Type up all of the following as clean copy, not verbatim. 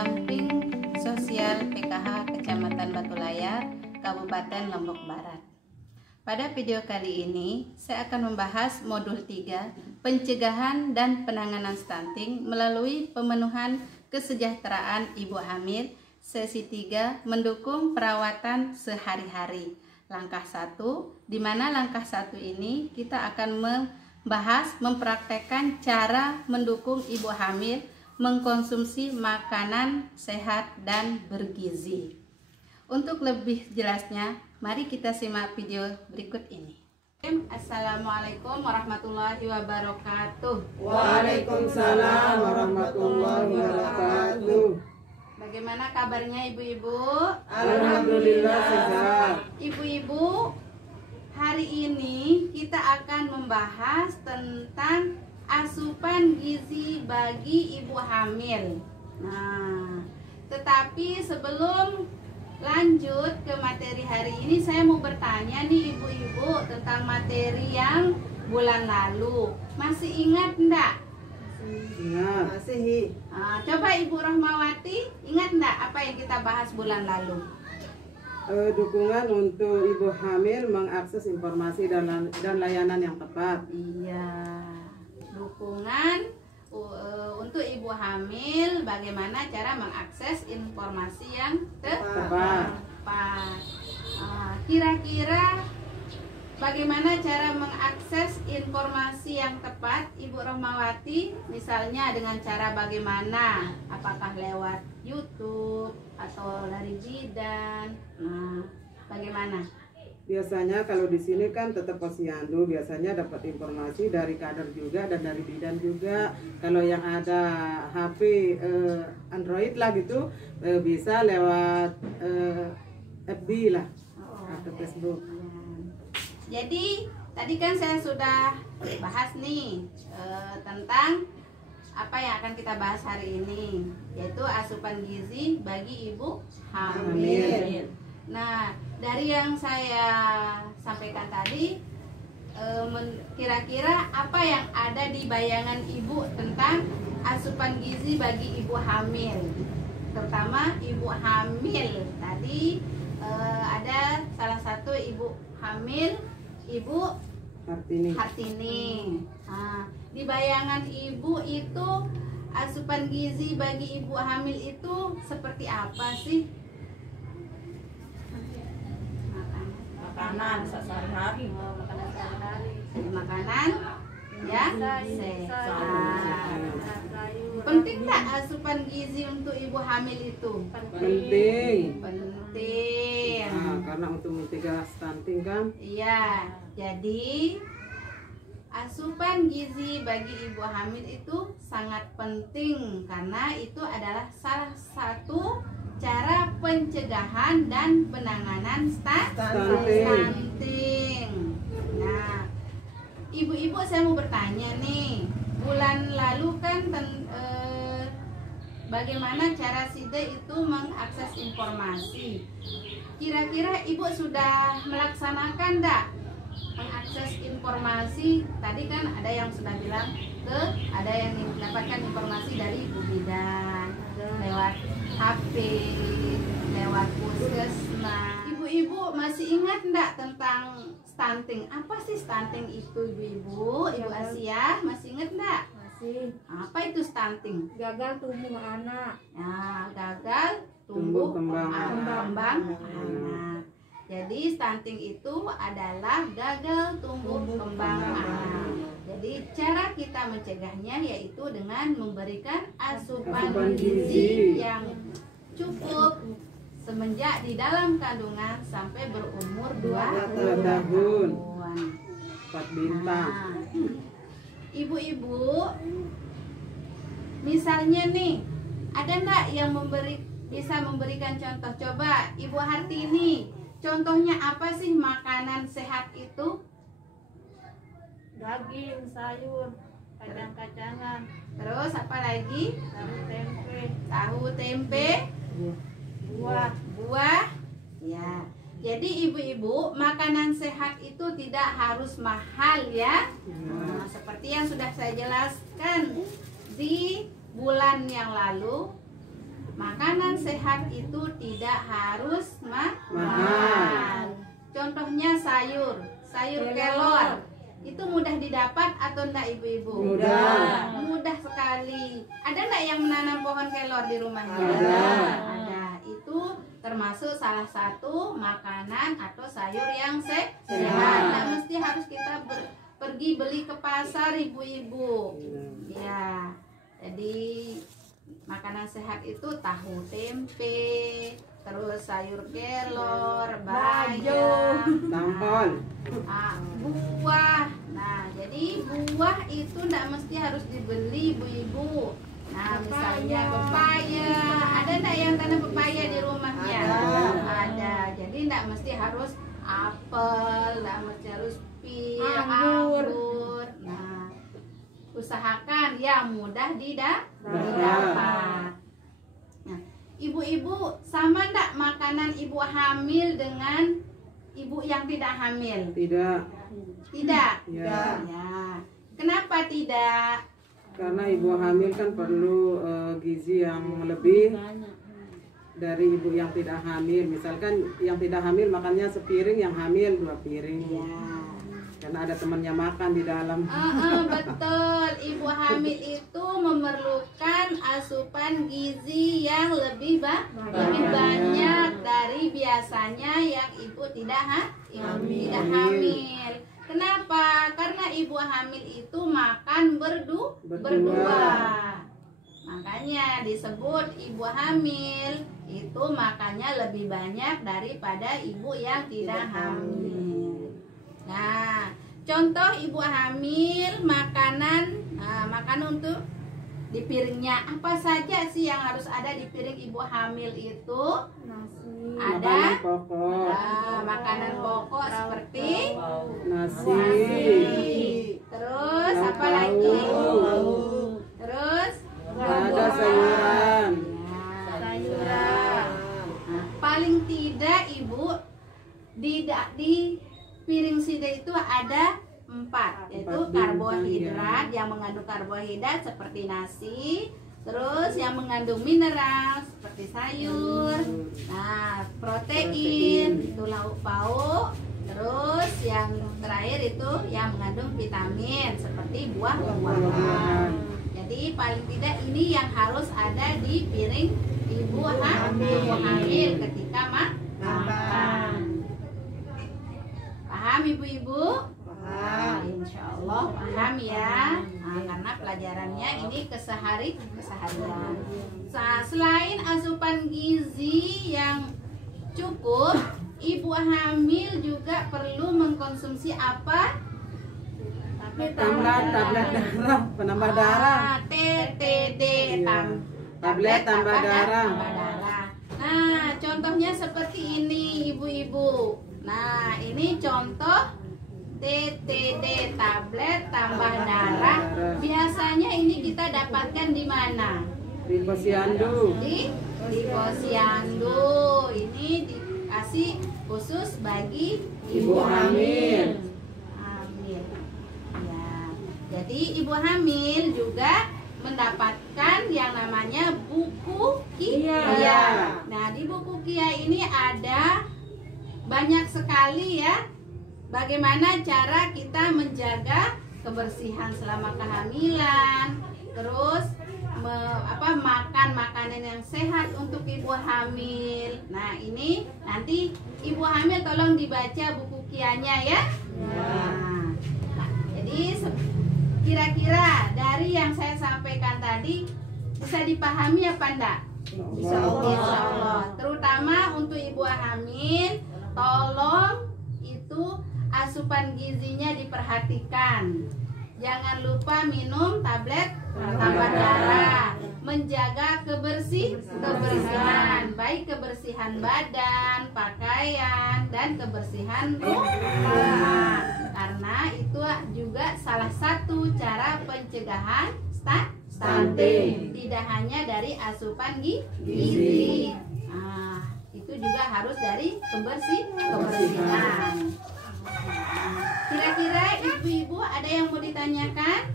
pendamping sosial PKH Kecamatan Batu Layar, Kabupaten Lombok Barat. Pada video kali ini, saya akan membahas modul 3, pencegahan dan penanganan stunting melalui pemenuhan kesejahteraan ibu hamil, sesi 3, mendukung perawatan sehari-hari. Langkah 1, di mana langkah 1 ini kita akan membahas, mempraktekkan cara mendukung ibu hamil mengkonsumsi makanan sehat dan bergizi. Untuk lebih jelasnya, mari kita simak video berikut ini. Assalamualaikum warahmatullahi wabarakatuh. Waalaikumsalam warahmatullahi wabarakatuh. Bagaimana kabarnya ibu-ibu? Alhamdulillah sehat. Ibu-ibu, hari ini kita akan membahas tentang asupan gizi bagi ibu hamil. Nah, tetapi sebelum lanjut ke materi hari ini, saya mau bertanya nih ibu-ibu tentang materi yang bulan lalu. Masih ingat enggak? Ingat. Masih. Coba Ibu Rahmawati, ingat enggak apa yang kita bahas bulan lalu? Dukungan untuk ibu hamil mengakses informasi dan layanan yang tepat. Iya. Dukungan untuk ibu hamil, bagaimana cara mengakses informasi yang tepat. Kira-kira bagaimana cara mengakses informasi yang tepat, Ibu Rahmawati? Misalnya dengan cara bagaimana? Apakah lewat YouTube atau dari bidan? Nah, bagaimana? Biasanya kalau di sini kan tetap posyandu, biasanya dapat informasi dari kader juga dan dari bidan juga. Kalau yang ada HP Android lah gitu, bisa lewat FB lah atau Facebook. Jadi tadi kan saya sudah bahas nih tentang apa yang akan kita bahas hari ini, yaitu asupan gizi bagi ibu hamil. Nah, dari yang saya sampaikan tadi, kira-kira apa yang ada di bayangan ibu tentang asupan gizi bagi ibu hamil, terutama ibu hamil. Tadi ada salah satu ibu hamil, Ibu Hartini. Nah, di bayangan ibu itu asupan gizi bagi ibu hamil itu seperti apa sih? Makanan sehari-hari. Makanan sehari-hari. Makanan yang sehat. Penting tak asupan gizi untuk ibu hamil itu? Penting. Karena untuk mencegah stunting kan? Iya. Jadi asupan gizi bagi ibu hamil itu sangat penting karena itu adalah salah satu cara pencegahan dan penanganan stunting. Nah, ibu-ibu, saya mau bertanya nih, bulan lalu kan bagaimana cara SIDE itu mengakses informasi? Kira-kira ibu sudah melaksanakan enggak mengakses informasi? Tadi kan ada yang sudah bilang ada yang mendapatkan informasi dari ibu bidan lewat HP, lewat puskesmas. Ibu-ibu masih ingat enggak tentang stunting? Apa sih stunting itu, ibu-ibu? Ibu Asia masih ingat enggak? Masih. Apa itu stunting? Gagal tumbuh anak. Nah, gagal tumbuh kembang anak. Jadi stunting itu adalah gagal tumbuh kembang anak. Jadi cara kita mencegahnya yaitu dengan memberikan asupan gizi yang cukup semenjak di dalam kandungan sampai berumur 2 tahun. 4 bintang. Ibu-ibu, misalnya nih, ada enggak yang bisa memberikan contoh? Coba Ibu Hartini, contohnya apa sih makanan sehat itu? Daging, sayur, kacang-kacangan. Terus apa lagi? Tahu tempe. Buah. Ya. Jadi ibu-ibu, makanan sehat itu tidak harus mahal ya. Nah, seperti yang sudah saya jelaskan di bulan yang lalu, makanan sehat itu tidak harus mahal. Contohnya sayur kelor. Itu mudah didapat atau enggak ibu-ibu? Mudah sekali. Ada enggak yang menanam pohon kelor di rumahnya? Ada. Itu termasuk salah satu makanan atau sayur yang sehat. Nah, mesti harus kita pergi beli ke pasar ibu-ibu. Ya. Jadi makanan sehat itu tahu tempe, terus sayur kelor, bayam, tampon, buah. Nah, jadi buah itu enggak mesti harus dibeli ibu-ibu. Nah, misalnya pepaya. Ada enggak yang tanam pepaya di rumahnya? Ada. Jadi enggak mesti harus apel, enggak mesti harus pir, anggur. Nah, usahakan yang mudah didapat. Nah, ibu-ibu sama enggak makanan ibu hamil dengan ibu yang tidak hamil? Tidak. Ya. Kenapa tidak? Karena ibu hamil kan perlu gizi yang lebih dari ibu yang tidak hamil. Misalkan yang tidak hamil makannya sepiring, yang hamil 2 piring. Karena ada temannya makan di dalam. Betul, ibu hamil itu memerlukan asupan gizi yang lebih banyak dari biasanya yang ibu tidak hamil. Kenapa? Karena ibu hamil itu makan berdua. Makanya disebut ibu hamil itu makannya lebih banyak daripada ibu yang tidak hamil. Nah, contoh ibu hamil makanan untuk di piringnya apa saja sih yang harus ada di piring ibu hamil itu? Ada makanan pokok seperti nasi. Terus apa lagi? Terus ada sayuran. Paling tidak ibu di piring sida itu ada 4, yaitu karbohidrat yang mengandung karbohidrat seperti nasi, terus yang mengandung mineral seperti sayur, nah protein itu lauk pauk, terus yang terakhir itu yang mengandung vitamin seperti buah-buahan. Jadi paling tidak ini yang harus ada di piring ibu hamil ketika makan. Paham ibu-ibu? Insya Allah paham ya. Karena pelajarannya ini keseharian. Selain asupan gizi yang cukup, ibu hamil juga perlu mengkonsumsi apa? Tablet darah, penambah darah. TTD, tablet tambah darah. Nah, contohnya seperti ini ibu-ibu. Nah, ini contoh TTD, tablet tambah darah. Biasanya ini kita dapatkan di mana? Di posyandu. Di posyandu. Ini dikasih khusus bagi ibu hamil. Ya. Jadi ibu hamil juga mendapatkan yang namanya buku KIA. Nah, di buku KIA ini ada banyak sekali ya bagaimana cara kita menjaga kebersihan selama kehamilan, terus makan makanan yang sehat untuk ibu hamil. Nah, ini nanti ibu hamil tolong dibaca buku KIA-nya ya. Nah, jadi kira-kira dari yang saya sampaikan tadi bisa dipahami apa enggak? Insya Allah. Terutama untuk ibu hamil, tolong itu asupan gizinya diperhatikan. Jangan lupa minum tablet tambah darah. Menjaga kebersihan, baik kebersihan badan, pakaian, dan kebersihan rumah. Karena itu juga salah satu cara pencegahan stunting. Tidak hanya dari asupan gizi. Nah, itu juga harus dari kebersihan. Kira-kira ibu-ibu ada yang mau ditanyakan?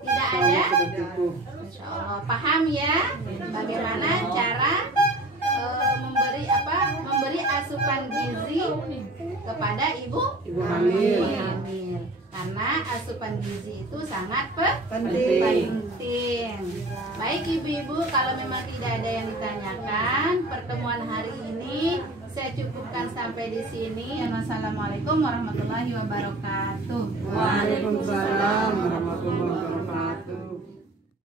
Tidak ada? Sudah cukup. Insya Allah paham ya bagaimana cara memberi asupan gizi kepada ibu hamil. Karena asupan gizi itu sangat Penting. Baik ibu-ibu, kalau memang tidak ada yang ditanyakan, pertemuan hari ini saya cukupkan sampai di sini. Wassalamualaikum warahmatullahi wabarakatuh. Waalaikumsalam warahmatullahi wabarakatuh.